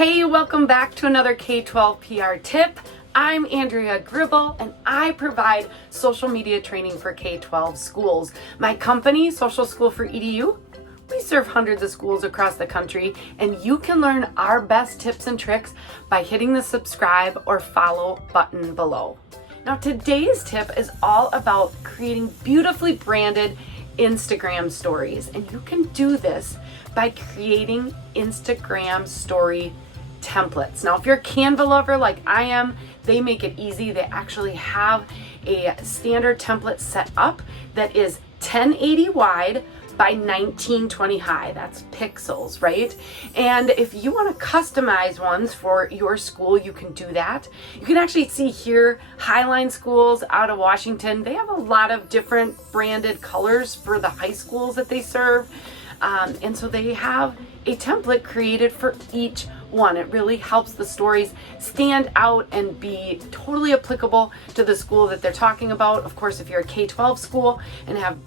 Hey, welcome back to another K-12 PR tip. I'm Andrea Gribble and I provide social media training for K-12 schools. My company, Social School for EDU, we serve hundreds of schools across the country, and you can learn our best tips and tricks by hitting the subscribe or follow button below. Now, today's tip is all about creating beautifully branded Instagram stories, and you can do this by creating Instagram story templates. Now, if you're a Canva lover like I am, they make it easy. They actually have a standard template set up that is 1080 wide by 1920 high. That's pixels, right? And if you want to customize ones for your school, you can do that. You can actually see here Highline Schools out of Washington. They have a lot of different branded colors for the high schools that they serve. And so they have a template created for each one. It really helps the stories stand out and be totally applicable to the school that they're talking about. Of course, if you're a K-12 school and have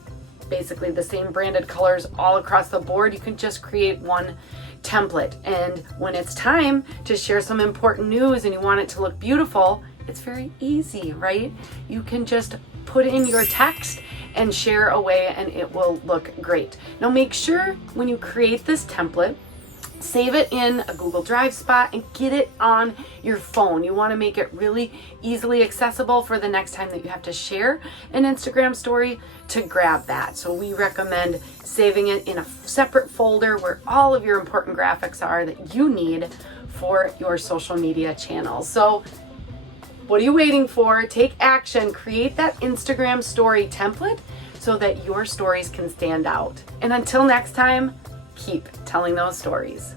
basically the same branded colors all across the board, you can just create one template. And when it's time to share some important news and you want it to look beautiful, it's very easy, right? You can just put in your text and share away and it will look great. Now make sure when you create this template, save it in a Google Drive spot and get it on your phone. You want to make it really easily accessible for the next time that you have to share an Instagram story to grab that. So we recommend saving it in a separate folder where all of your important graphics are that you need for your social media channels. So what are you waiting for? Take action, create that Instagram story template so that your stories can stand out. And until next time, keep telling those stories.